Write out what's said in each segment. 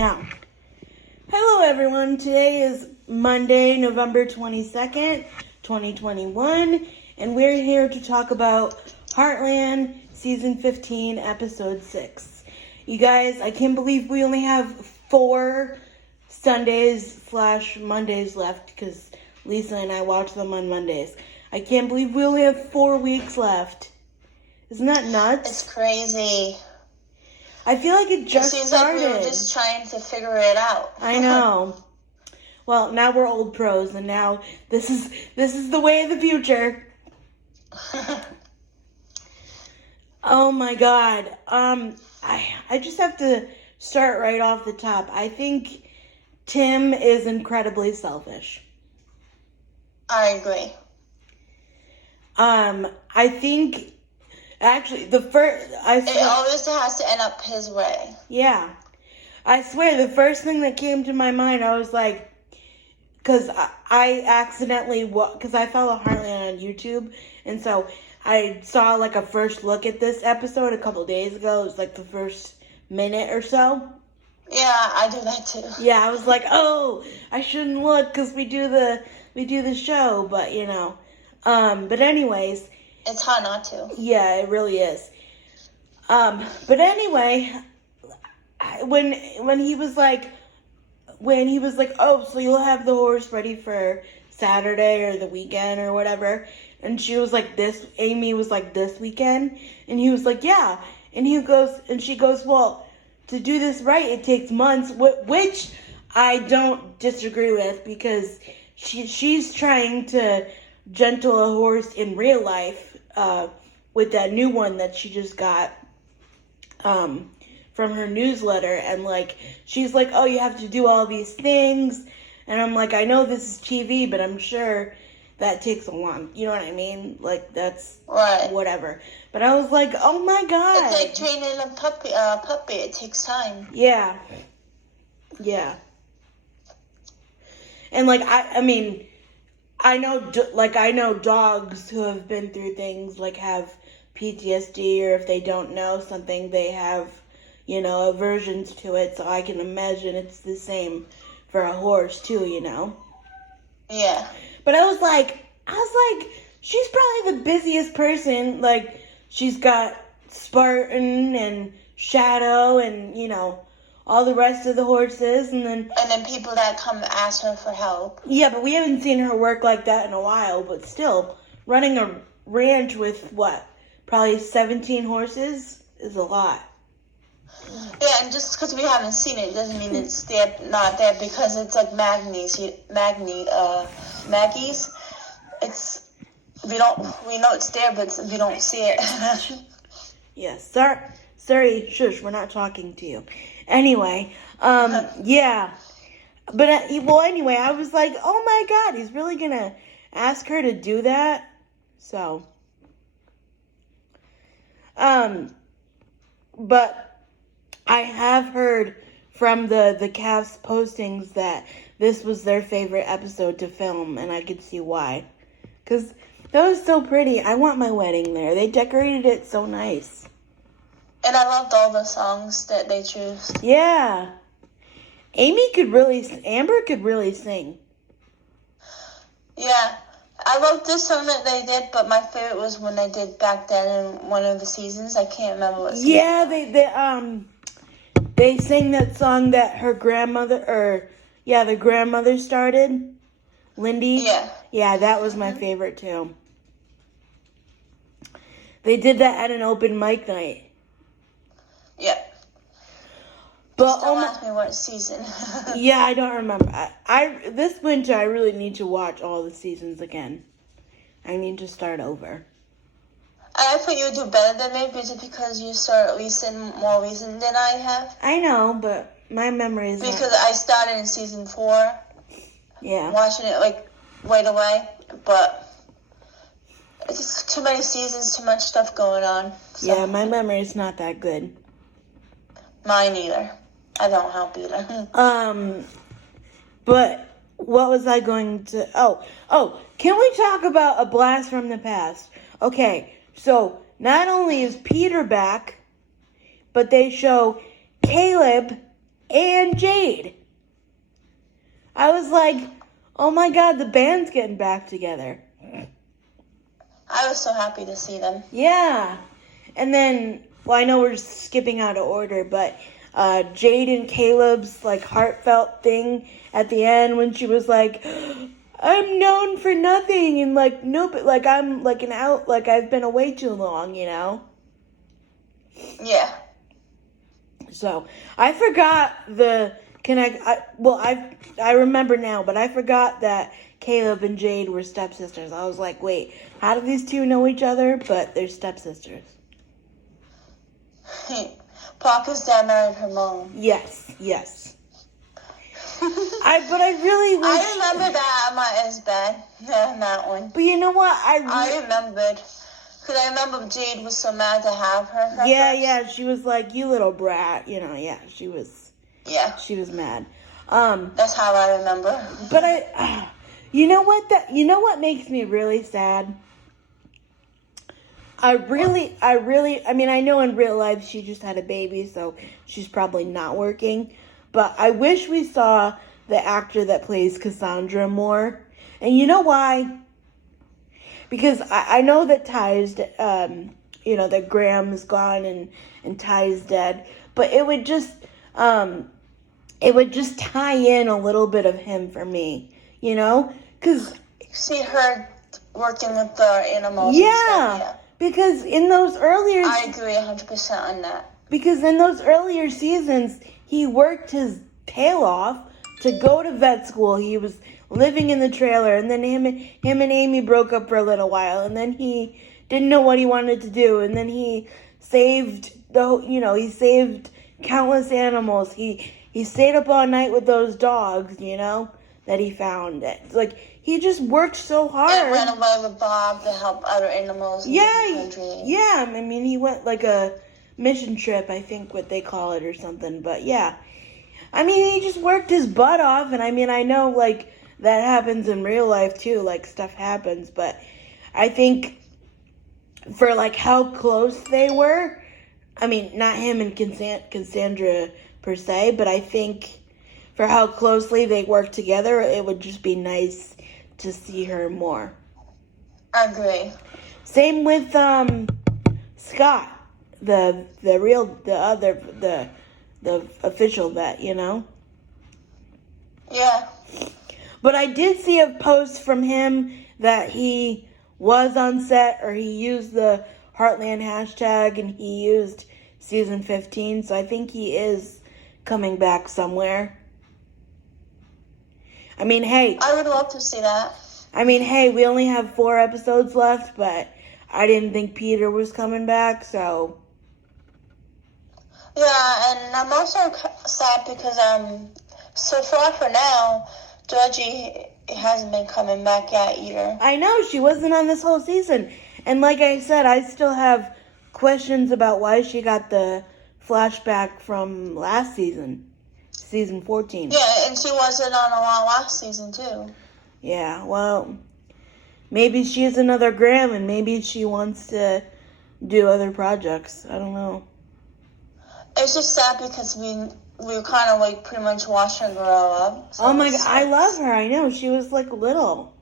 Now, hello everyone. Today is Monday, November 22nd, 2021, and we're here to talk about Heartland Season 15, Episode 6. You guys, I can't believe we only have 4 Sundays/Mondays left because Lisa and I watch them on Mondays. I can't believe we only have 4 weeks left. Isn't that nuts? It's crazy. I feel like it just seems started. like we were just trying to figure it out. I know. Well, now we're old pros, and now this is the way of the future. Oh my God. I just have to start right off the top. I think Tim is incredibly selfish. I agree. I think actually it always has to end up his way. Yeah. I swear, the first thing that came to my mind, I was like, because I accidentally, because I follow Heartland on YouTube, and so I saw like a first look at this episode a couple days ago. It was like the first minute or so. Yeah, I do that too. Yeah, I was like, oh, I shouldn't look because we do the show, but you know. But anyways. It's hard not to. Yeah, it really is. But anyway, when he was like, oh, so you'll have the horse ready for Saturday or the weekend or whatever, and she was like, Amy was like, this weekend, and he was like, yeah, and she goes, well, to do this right, it takes months, which I don't disagree with, because she's trying to gentle a horse in real life, with that new one that she just got, from her newsletter, and like, she's like, oh, you have to do all these things, and I'm like, I know this is TV, but I'm sure that takes a long, you know what I mean? Like, that's right. Whatever. But I was like, oh my God. It's like training a puppy, it takes time. Yeah. Yeah. And like, I mean, I know dogs who have been through things, like have PTSD, or if they don't know something, they have, you know, aversions to it, so I can imagine it's the same for a horse too, you know? Yeah. But I was like, she's probably the busiest person. Like, she's got Spartan and Shadow and, you know, all the rest of the horses, and then people that come ask her for help. Yeah, but we haven't seen her work like that in a while, but still, running a ranch with, probably 17 horses is a lot. Yeah, and just because we haven't seen it doesn't mean it's there, not there, because it's like Maggie's. We know it's there, but we don't see it. Yes, sorry, shush, we're not talking to you. Anyway, yeah. But, anyway, I was like, oh my God, he's really gonna ask her to do that? So, but I have heard from the cast postings that this was their favorite episode to film, and I could see why. Because that was so pretty. I want my wedding there. They decorated it so nice. And I loved all the songs that they chose. Yeah. Amber could really sing. Yeah. I loved this song that they did, but my favorite was when they did back then in one of the seasons. I can't remember what season. Yeah, they sang that song that her grandmother, the grandmother started. Lindy? Yeah. Yeah, that was my favorite too. They did that at an open mic night. Yeah. But don't ask me what season. Yeah, I don't remember. This winter I really need to watch all the seasons again. I need to start over. I thought you would do better than me just because you saw more recent than I have. I know, but my memory is because I started in season 4. Yeah. Watching it like right away, but it's just too many seasons, too much stuff going on. So. Yeah, my memory is not that good. Mine either. I don't help either. But what was I going to... Oh, can we talk about a blast from the past? Okay, so not only is Peter back, but they show Caleb and Jade. I was like, oh my God, the band's getting back together. I was so happy to see them. Yeah. And then, well, I know we're skipping out of order, but Jade and Caleb's like heartfelt thing at the end when she was like, I'm known for nothing, and like, nope, like I'm like like I've been away too long, you know? Yeah. So I forgot I remember now, but I forgot that Caleb and Jade were stepsisters. I was like, wait, how do these two know each other? But they're stepsisters. Parker's dad married her mom. Yes. But I really wish... I remember that on my bed. Yeah, that one. But you know what? I remembered. Because I remember Jade was so mad to have her. Yeah, she was like, you little brat. You know, yeah, she was... Yeah. She was mad. That's how I remember. But you know what makes me really sad? I mean, I know in real life she just had a baby, so she's probably not working. But I wish we saw the actor that plays Cassandra more. And you know why? Because I know that Ty's, that Graham's gone and Ty's dead. But it would just tie in a little bit of him for me, you know? Because see her working with the animals. Yeah. Because in those earlier... I agree 100% on that. Because in those earlier seasons, he worked his tail off to go to vet school. He was living in the trailer, and then him and Amy broke up for a little while, and then he didn't know what he wanted to do, and then he saved he saved countless animals. He stayed up all night with those dogs, that he found. It's like he just worked so hard. And ran away with Bob to help other animals in the country. Yeah. I mean, he went like a mission trip, I think what they call it or something. But yeah, I mean, he just worked his butt off. And I mean, I know like that happens in real life too. Like stuff happens. But I think for like how close they were, I mean, not him and Cassandra per se, but I think for how closely they work together, it would just be nice to see her more. I agree. Same with Scott, the official vet, Yeah. But I did see a post from him that he was on set, or he used the Heartland hashtag, and he used season 15, so I think he is coming back somewhere. I mean, hey. I would love to see that. I mean, hey, we only have 4 episodes left, but I didn't think Peter was coming back, so. Yeah, and I'm also sad because, so far for now, Georgie hasn't been coming back yet either. I know, she wasn't on this whole season. And like I said, I still have questions about why she got the flashback from last season. Season 14. Yeah, and she wasn't on a lot last season, too. Yeah, well, maybe she's another Graham, and maybe she wants to do other projects. I don't know. It's just sad because we were kind of like pretty much watching her grow up. So oh my God, I love her. I know, she was like little.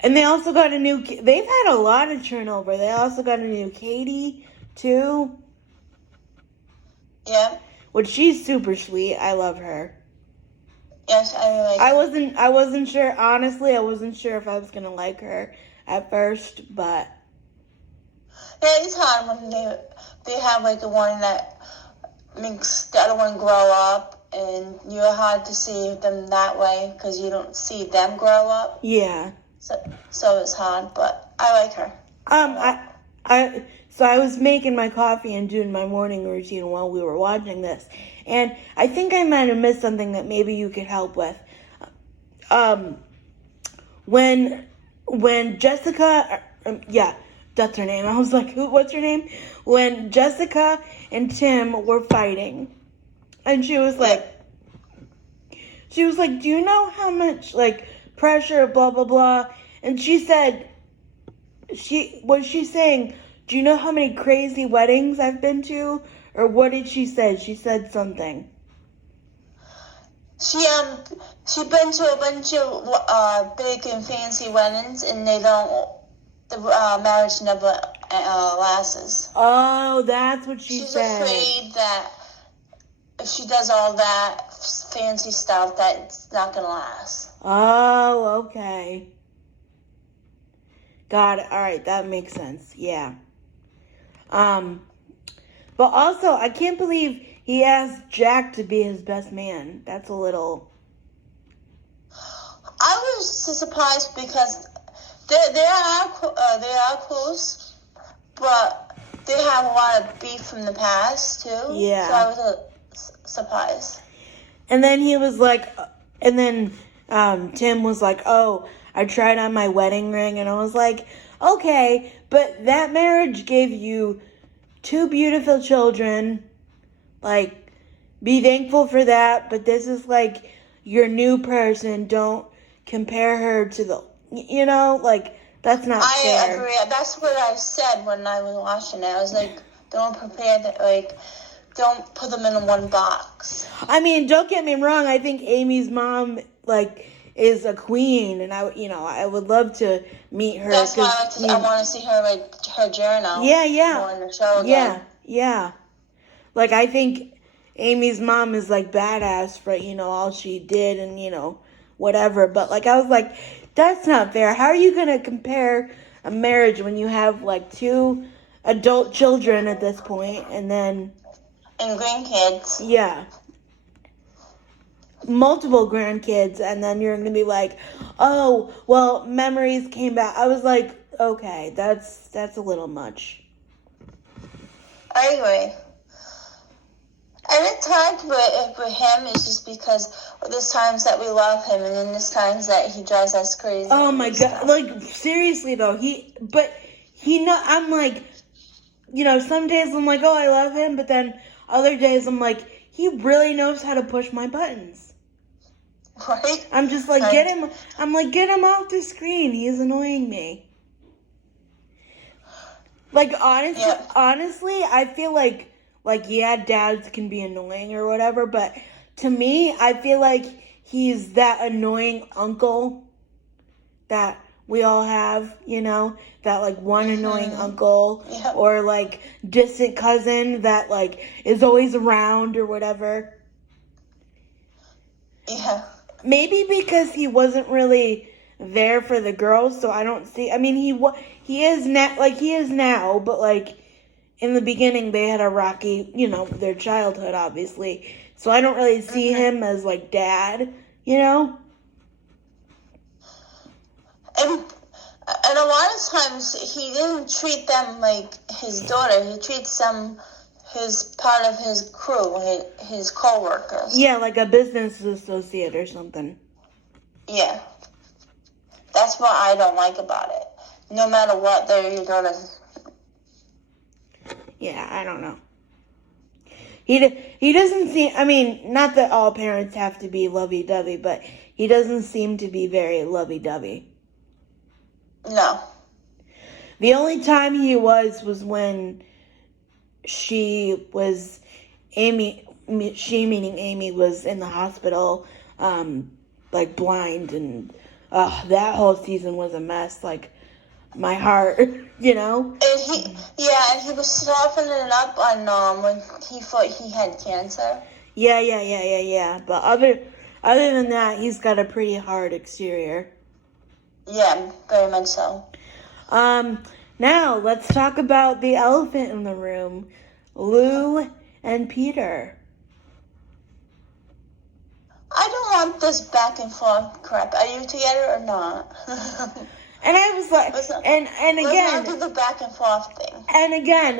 And they also got they've had a lot of turnover. They also got a new Katie, too. Yeah. Which she's super sweet. I love her. Yes, I really like her. I wasn't sure, honestly, I wasn't sure if I was going to like her at first, but. Yeah, it's hard when they have like the one that makes the other one grow up, and you're hard to see them that way because you don't see them grow up. Yeah. So it's hard, but I like her. So I was making my coffee and doing my morning routine while we were watching this. And I think I might have missed something that maybe you could help with. When Jessica, that's her name. I was like, what's her name? When Jessica and Tim were fighting. And she was like, do you know how much, like, pressure, blah, blah, blah. And she said, she's saying, do you know how many crazy weddings I've been to? Or what did she say? She said something. She been to a bunch of big and fancy weddings, and the marriage never lasts. Oh, that's what she She's said. afraid that if she does all that fancy stuff, that it's not gonna last. Oh, okay. Got it. All right, that makes sense. Yeah. But also, I can't believe he asked Jack to be his best man. That's a little... I was surprised because they are close, but they have a lot of beef from the past too. Yeah. So I was surprised. And then he was like, and then Tim was like, oh, I tried on my wedding ring. And I was like, okay, but that marriage gave you 2 beautiful children. Like, be thankful for that. But this is like your new person. Don't compare her to like, that's not fair. I agree. That's what I said when I was watching it. I was like, don't prepare that, like, don't put them in one box. I mean, don't get me wrong. I think Amy's mom, like, is a queen, and I would love to meet her. That's why I want to see her, like, her journal. Yeah. On the show again. Yeah. Like, I think Amy's mom is, like, badass for, all she did and, whatever. But, like, I was like, that's not fair. How are you going to compare a marriage when you have, like, 2 adult children at this point, and then... And grandkids. Yeah. Multiple grandkids, and then you're going to be like, oh, well, memories came back. I was like, okay, that's a little much. I agree. And it's hard for him, it's just because there's times that we love him, and then there's times that he drives us crazy. Oh my God. Like, seriously, though, I'm like, some days I'm like, oh, I love him, but then other days I'm like, he really knows how to push my buttons. Right? I'm just like, get him off the screen. He's annoying me. Like, honestly, I feel like, yeah, dads can be annoying or whatever, but to me, I feel like he's that annoying uncle that we all have, that, like, one annoying uncle or, like, distant cousin that, like, is always around or whatever. Yeah. Maybe because he wasn't really there for the girls, so I don't see... I mean, he is now, but, like, in the beginning, they had a rocky, their childhood, obviously. So I don't really see him as, like, dad, And a lot of times, he didn't treat them like his daughter. He treats them as part of his crew, his co-workers. Yeah, like a business associate or something. Yeah. That's what I don't like about it. No matter what, they're your daughters. Yeah, I don't know. He doesn't seem... I mean, not that all parents have to be lovey-dovey, but he doesn't seem to be very lovey-dovey. No. The only time he was when she meaning Amy, was in the hospital, like, blind, and that whole season was a mess. Like, my heart, And he was softening up on when he thought he had cancer. Yeah. But other than that, he's got a pretty hard exterior. Yeah, very much so. Now let's talk about the elephant in the room, Lou and Peter. I don't want this back and forth crap. Are you together or not? And I was like, and again, let's not do the back and forth thing. And again,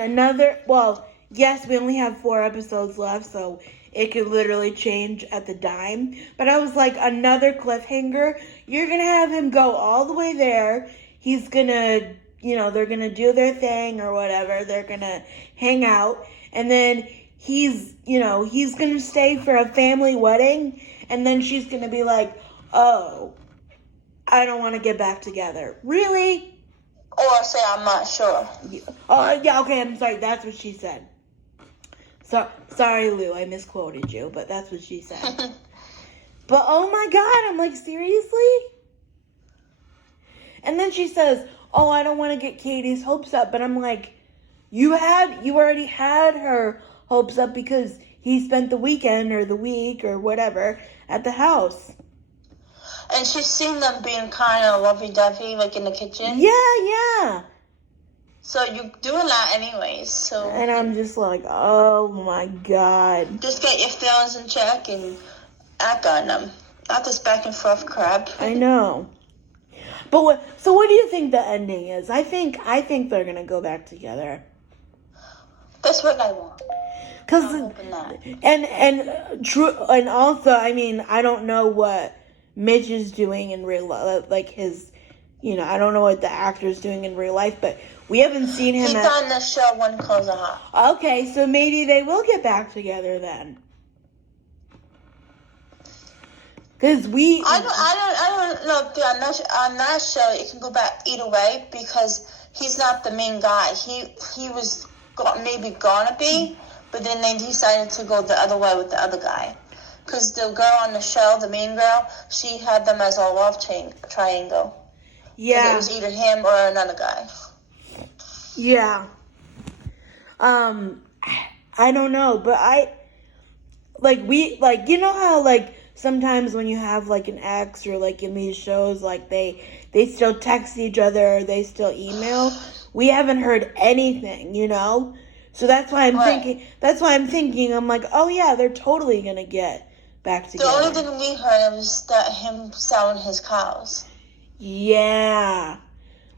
yes, we only have 4 episodes left, so it could literally change at the dime. But I was like, another cliffhanger. You're going to have him go all the way there. He's going to, they're going to do their thing or whatever. They're going to hang out. And then he's going to stay for a family wedding. And then she's going to be like, oh, I don't want to get back together. Really? Or say, I'm not sure. Oh, yeah, okay, I'm sorry. That's what she said. So sorry, Lou, I misquoted you, but that's what she said. But oh my God, I'm like, seriously? And then she says, "Oh, I don't want to get Katie's hopes up," but I'm like, you already had her hopes up because he spent the weekend or the week or whatever at the house. And she's seen them being kind of lovey-dovey, like in the kitchen. Yeah. So you're doing that anyways. So. And I'm just like, oh my God. Just get your feelings in check and act on them. Not this back and forth crap. I know. But what do you think the ending is? I think they're gonna go back together. That's what I want. And also, I mean, I don't know what Mitch is doing in real life, like his, I don't know what the actor's doing in real life, but we haven't seen him. He's on the show One Close a Heart. Okay, so maybe they will get back together then. Because I don't know if on that show it can go back either way because he's not the main guy. He was maybe gonna be, but then they decided to go the other way with the other guy. Because the girl on the show, the main girl, she had them as a love triangle. Yeah. It was either him or another guy. Yeah. I don't know, but you know how, sometimes when you have, an ex or, in these shows, they still text each other or they still email? We haven't heard anything, So that's why I'm thinking, I'm like, oh, yeah, they're totally going to get back together. The only thing we heard was that him selling his cows. Yeah.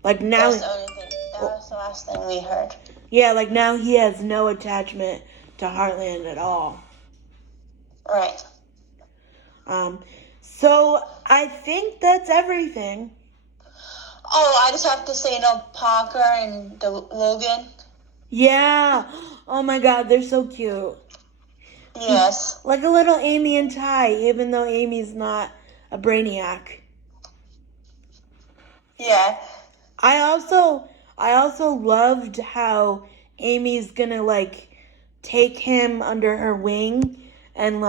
Now... That's the only thing. That was the last thing we heard. Yeah, now he has no attachment to Heartland at all. Right. So I think that's everything. Oh, I just have to say, Parker and Logan. Yeah. Oh my God, they're so cute. Yes. Like a little Amy and Ty, even though Amy's not a brainiac. Yeah. I also loved how Amy's gonna take him under her wing and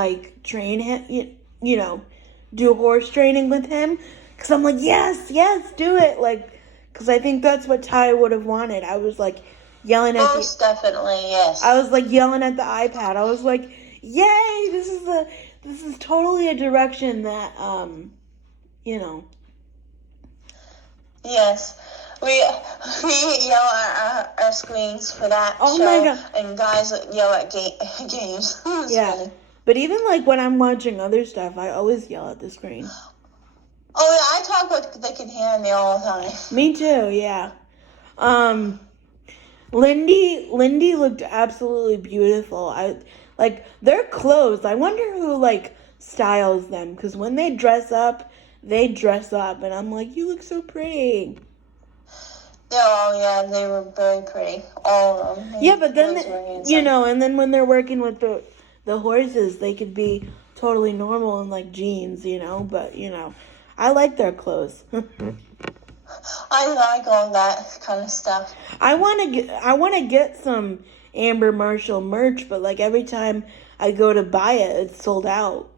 train him, do horse training with him. Cause I'm like, yes, do it. Cause I think that's what Ty would have wanted. I was yelling at Most definitely, yes. I was yelling at the iPad. I was like, yay, this is totally a direction that, Yes. We yell at our screens for that oh show. My God. And guys yell at games. Yeah. Funny. But even when I'm watching other stuff, I always yell at the screen. Oh, yeah, I talk like they can hear me all the time. Me too, yeah. Lindy looked absolutely beautiful. Their clothes, I wonder who, styles them. Because when they dress up. And I'm like, you look so pretty. Yeah, they were very pretty. All of them. Yeah, but then, and then when they're working with the horses, they could be totally normal in, jeans, But, I like their clothes. I like all that kind of stuff. I want to get some Amber Marshall merch, but every time I go to buy it, it's sold out.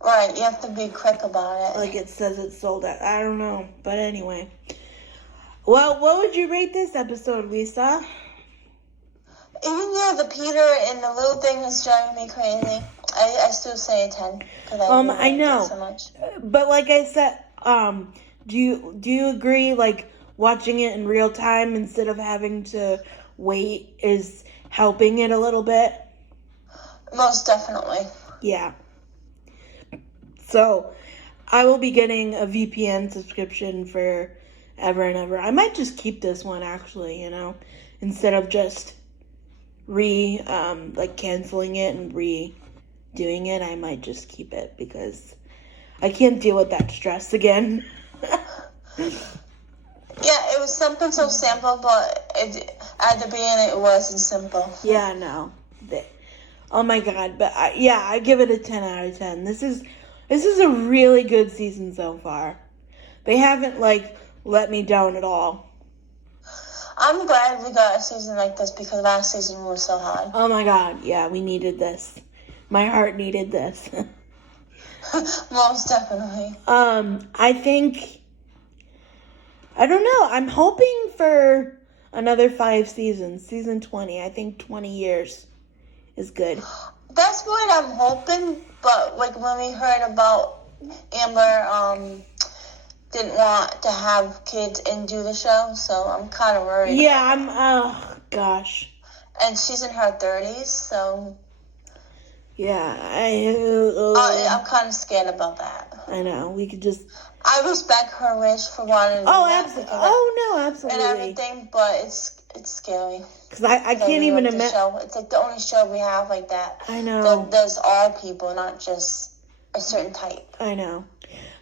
Right, you have to be quick about it. It says it's sold out. I don't know, but anyway. Well, what would you rate this episode, Lisa? Even though the Peter and the little thing is driving me crazy, I still say a 10 because I know it so much. But like I said, do you agree? Watching it in real time instead of having to wait is helping it a little bit. Most definitely. Yeah. So, I will be getting a VPN subscription for ever and ever. I might just keep this one actually, instead of just canceling it and redoing it. I might just keep it because I can't deal with that stress again. Yeah, it was something so simple, but at the beginning it wasn't simple. Yeah, no. Oh my God, but I give it a 10 out of 10. This is a really good season so far. They haven't let me down at all. I'm glad we got a season like this because last season was so hard. Oh my God, yeah, we needed this. My heart needed this. Most definitely. I think, I don't know, I'm hoping for another 5 seasons, season 20. I think 20 years is good. That's what I'm hoping, but like when we heard about Amber, didn't want to have kids and do the show, so I'm kind of worried. Yeah, oh gosh. And she's in her 30s, so yeah, I'm kind of scared about that. I know. We could just. I respect her wish for wanting to do that. Absolutely. Oh no, absolutely. And everything, but it's scary. Because I can't even imagine. It's like the only show we have like that. I know. There's all people, not just a certain type. I know.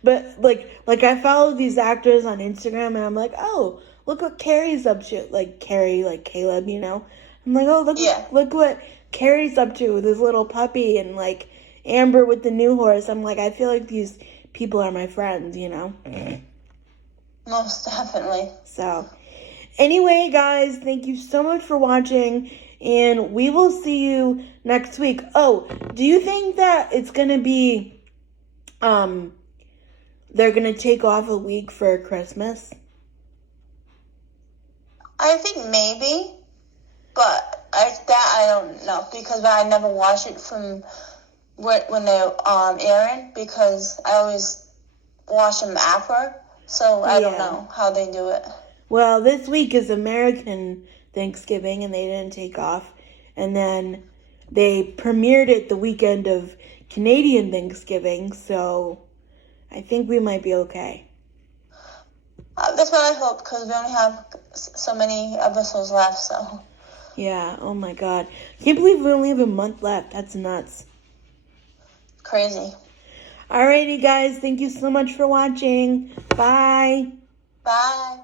But like I follow these actors on Instagram, and I'm like, oh, look what Carrie's up to. Like Carrie, like Caleb, you know. I'm like, oh, look what Carrie's up to with his little puppy, and like Amber with the new horse. I'm like, I feel like these people are my friends, you know. Most definitely. So, anyway, guys, thank you so much for watching, and we will see you next week. Oh, do you think that it's gonna be, they're gonna take off a week for Christmas? I think maybe, but I don't know because I never watch it from when they're airing because I always watch them after, so I don't know how they do it. Well, this week is American Thanksgiving, and they didn't take off, and then they premiered it the weekend of Canadian Thanksgiving, so I think we might be okay. That's what I hope because we only have so many episodes left, so. Yeah, oh my God. I can't believe we only have a month left. That's nuts. Crazy. Alrighty, guys. Thank you so much for watching. Bye. Bye.